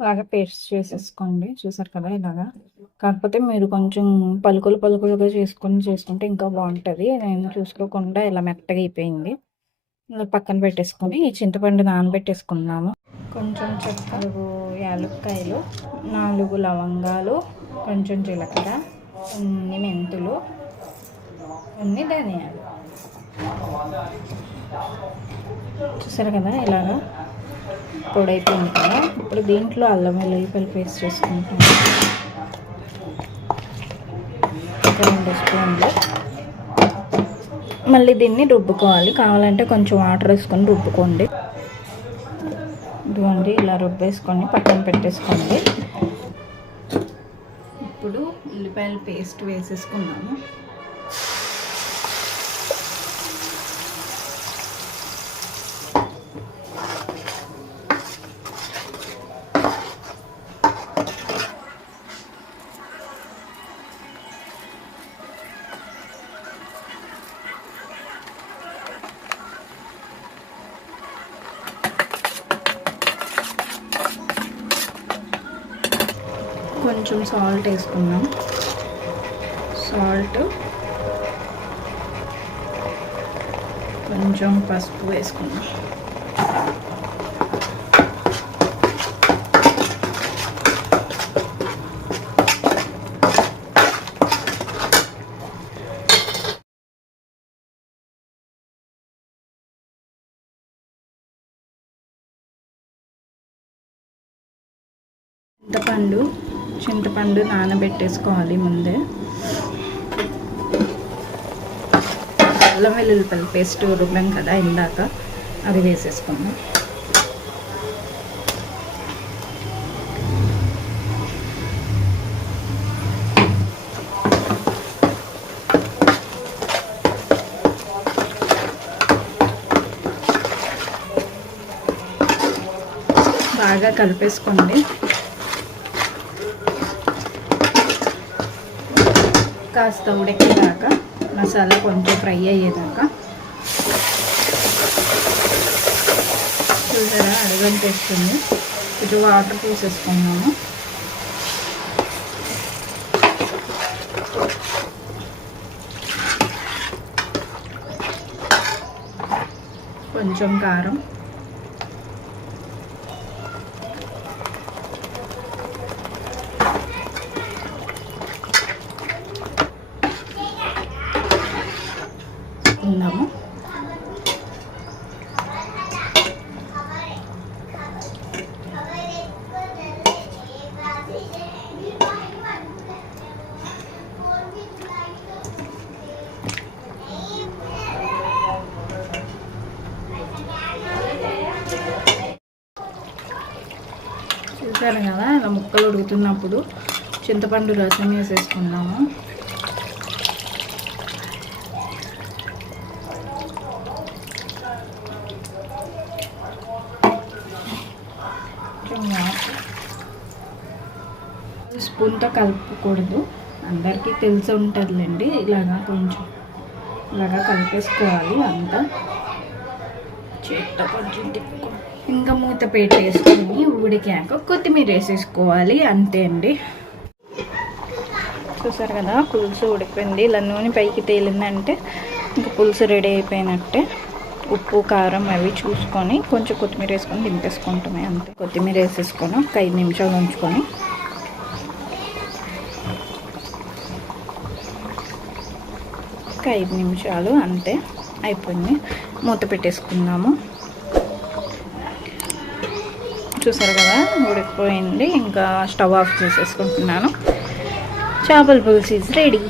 అలాగా పేస్ట్ చేసేసుకోండి. చూసారు కదా ఇలాగా. కాకపోతే మీరు కొంచెం పలుకులుగా చేసుకుంటే ఇంకా బాగుంటుంది. నేను చూసుకోకుండా ఇలా మెత్తగా అయిపోయింది. ఇలా పక్కన పెట్టేసుకొని ఈ చింతపండు నానబెట్టేసుకున్నాము. కొంచెం చెక్క, 4 యాలక్కాయలు, 4 లవంగాలు, కొంచెం జీలకర్ర, కొన్ని మెంతులు, కొన్ని ధనియాలు. చూసారు కదా ఇలాగా పొడైపోయింది కదా. ఇప్పుడు దీంట్లో అల్లం వెల్లుల్లిపాయలు పేస్ట్ చేసుకుంటాం. ఒక 2 స్పూన్లు. మళ్ళీ దీన్ని రుబ్బుకోవాలి. కావాలంటే కొంచెం వాటర్ వేసుకొని రుబ్బుకోండి. ఇదిగోండి ఇలా రుబ్బేసుకొని పక్కన పెట్టేసుకోండి. ఇప్పుడు ఉల్లిపాయల పేస్ట్ వేసేసుకున్నాము. కొంచెం సాల్ట్ వేసుకున్నాం. సాల్ట్, కొంచెం పసుపు వేసుకున్నాం. చింతపండు నానబెట్టేసుకోవాలి ముందే. అల్లం వెల్లుల్లిపాయల పేస్ట్ రుబ్బాం కదా ఇందాక, అది వేసేసుకున్నాం. బాగా కలిపేసుకోండి. కాస్త ఉడికేదాకా, మసాలా కొంచెం ఫ్రై అయ్యేదాకా. చూసారా అడుగంటేస్తుంది. ఇది వాటర్ తీసేసుకున్నాము. కొంచెం కారం, ఉన్నాము. చూసారు కదా ఇలా ముక్కలు ఉడుకుతున్నప్పుడు చింతపండు రసం వేసేసుకున్నాము. స్పూన్తో కలుపుకూడదు, అందరికీ తెలిసి ఉంటుందిలేండి. ఇలాగా కొంచెం ఇలాగా కలిపేసుకోవాలి అంతా. చేత్తో కొంచెం తిప్పుకో. ఇంకా మూత పెట్టేసుకొని ఉడికాక కొత్తిమీర వేసేసుకోవాలి. అంతే అండి. చూసారు కదా పులుసు ఉడికిపోయింది. ఇలా నూనె పైకి తేలిందంటే ఇంకా పులుసు రెడీ అయిపోయినట్టే. ఉప్పు కారం అవి చూసుకొని కొంచెం కొత్తిమీర వేసుకొని దింపేసుకుంటామే అంతే. కొత్తిమీర వేసేసుకొని ఒక 5 నిమిషాలు ఉంచుకొని ఒక 5 నిమిషాలు అంతే, అయిపోయింది. మూత పెట్టేసుకుందాము. చూసారు కదా ఉడికిపోయింది. ఇంకా స్టవ్ ఆఫ్ చేసేసుకుంటున్నాను. చేపల పులుసు ఈజ్ రెడీ.